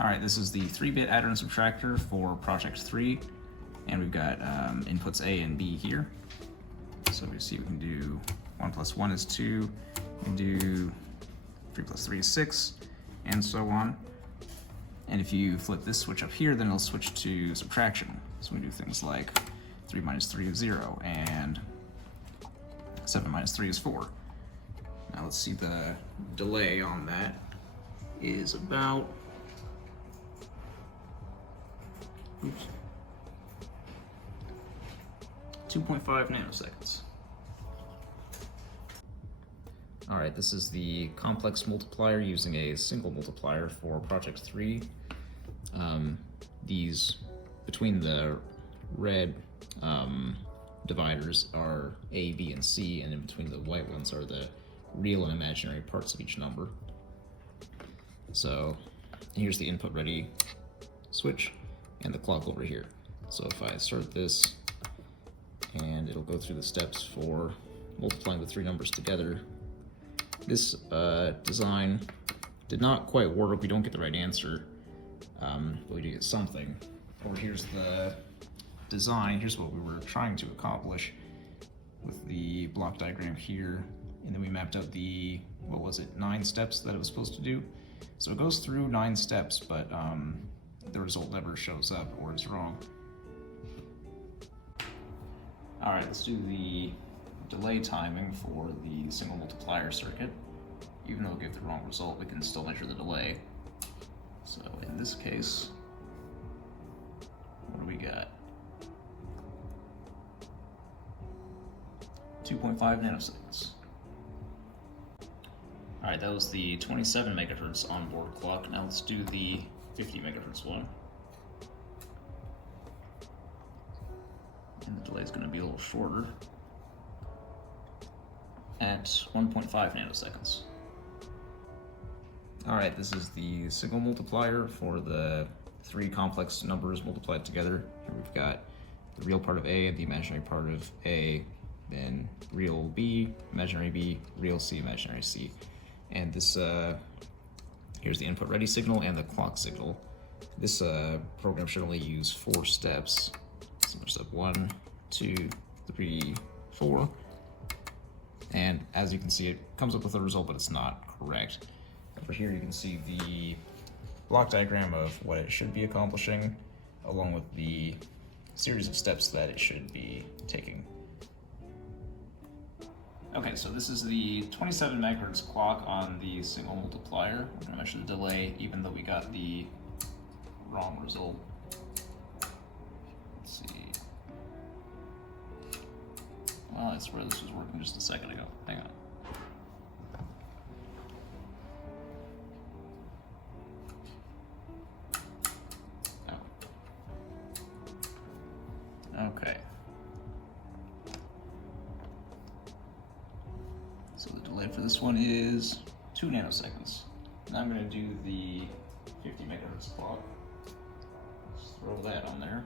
Alright, this is the 3-bit adder and subtractor for project 3, and we've got inputs A and B here. So we see we can do 1 plus 1 is 2, we can do 3 plus 3 is 6, and so on. And if you flip this switch up here, then it'll switch to subtraction. So we do things like 3 minus 3 is 0, and 7 minus 3 is 4. Now let's see, the delay on that is about 2.5 nanoseconds. Alright, this is the complex multiplier using a single multiplier for project 3. These, between the red dividers are A, B, and C, and in between the white ones are the real and imaginary parts of each number. So here's the input ready switch and the clock over here. So if I start this, and it'll go through the steps for multiplying the 3 numbers together. This design did not quite work. We don't get the right answer, but we do get something. Over here's the design. Here's what we were trying to accomplish with the block diagram here. And then we mapped out the, 9 steps that it was supposed to do. So it goes through 9 steps, but the result never shows up or is wrong. All right, let's do the delay timing for the single multiplier circuit. Even though it gave the wrong result, we can still measure the delay. So in this case, what do we got? 2.5 nanoseconds. All right, that was the 27 megahertz onboard clock. Now let's do the 50 megahertz one. And the delay is going to be a little shorter at 1.5 nanoseconds. All right, this is the single multiplier for the 3 complex numbers multiplied together. Here we've got the real part of A and the imaginary part of A, then real B, imaginary B, real C, imaginary C. And this, here's the input ready signal and the clock signal. This program should only use 4 steps. So step 1, 2, 3, 4. And as you can see, it comes up with a result, but it's not correct. Over here you can see the block diagram of what it should be accomplishing, along with the series of steps that it should be taking. Okay, so this is the 27 megahertz clock on the single multiplier. We're going to measure the delay, even though we got the wrong result. Let's see. Well, I swear this was working just a second ago. Hang on. Okay. So the delay for this one is 2 nanoseconds. Now I'm going to do the 50 megahertz clock. Just throw that on there.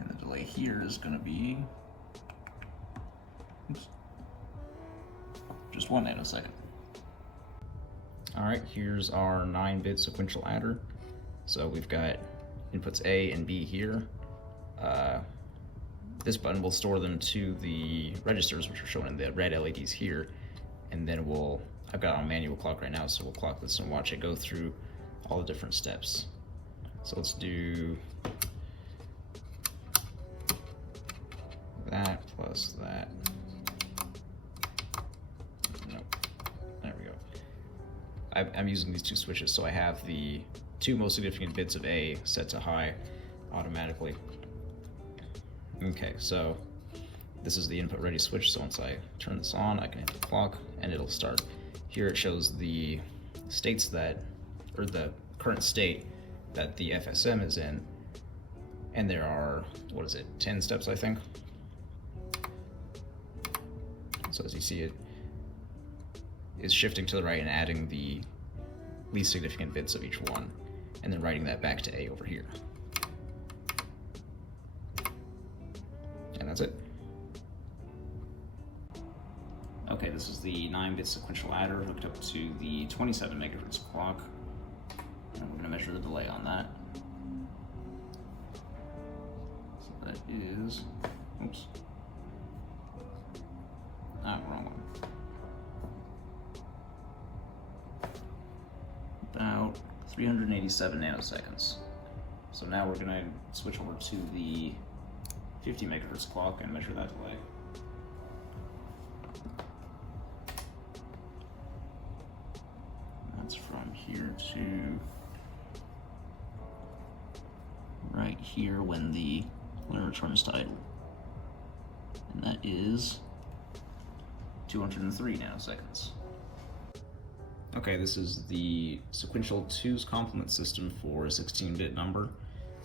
And the delay here is going to be just 1 nanosecond. Alright, here's our 9-bit sequential adder. So we've got inputs A and B here. This button will store them to the registers, which are shown in the red LEDs here. And then I've got it on a manual clock right now, so we'll clock this and watch it go through all the different steps. So let's do that plus that. Nope. There we go. I'm using these 2 switches, so I have the 2 most significant bits of A set to high automatically. Okay, so this is the input ready switch, so once I turn this on, I can hit the clock and it'll start. Here it shows the states that, or the current state that the FSM is in, and there are, 10 steps, I think? So as you see, it is shifting to the right and adding the least significant bits of each one, and then writing that back to A over here. And that's it. Okay, this is the 9-bit sequential adder hooked up to the 27 megahertz clock. And we're going to measure the delay on that. So that is, oops. Wrong one. About 387 nanoseconds. So now we're going to switch over to the 50 megahertz clock and measure that delay. That's from here to right here when the limiter turns to idle. And that is 203 nanoseconds. Okay, this is the sequential 2's complement system for a 16-bit number.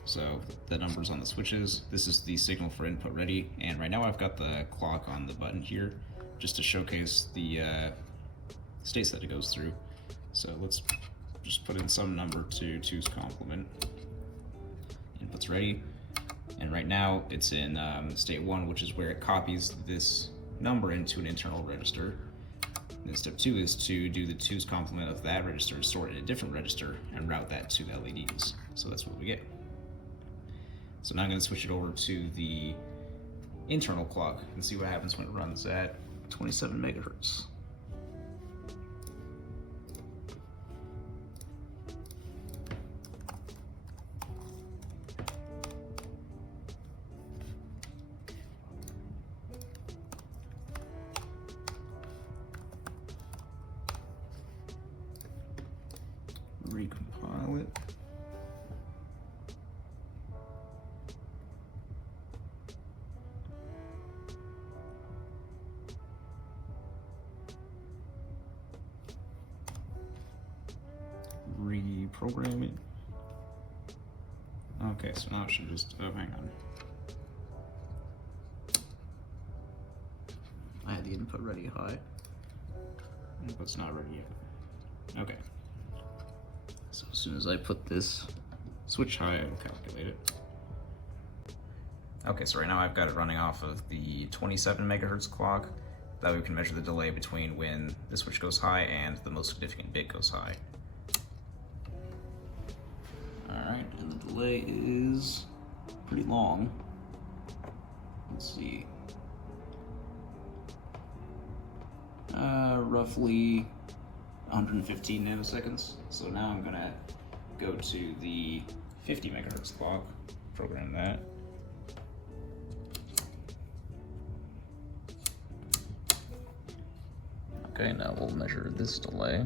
So the number's on the switches. This is the signal for input ready, and right now I've got the clock on the button here just to showcase the states that it goes through. So let's just put in some number to 2's complement. Input's ready, and right now it's in state 1, which is where it copies this number into an internal register. And then step 2 is to do the 2's complement of that register, store it in a different register, and route that to the LEDs. So that's what we get. So now I'm going to switch it over to the internal clock and see what happens when it runs at 27 megahertz. Recompile it. Reprogram it. Okay, so now it should just, oh, hang on. I had the input ready high. Input's not ready yet. Okay. So as soon as I put this switch high, it'll calculate it. Okay, so right now I've got it running off of the 27 megahertz clock. That way we can measure the delay between when the switch goes high and the most significant bit goes high. Alright, and the delay is pretty long. Let's see. Roughly 115 nanoseconds. So now I'm gonna go to the 50 megahertz clock, program that. Okay, now we'll measure this delay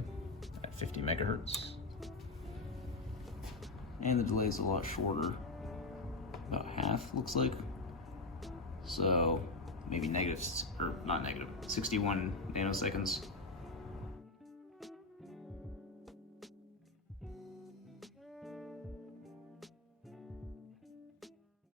at 50 megahertz. And the delay is a lot shorter, about half looks like. So maybe negative, or not negative, 61 nanoseconds.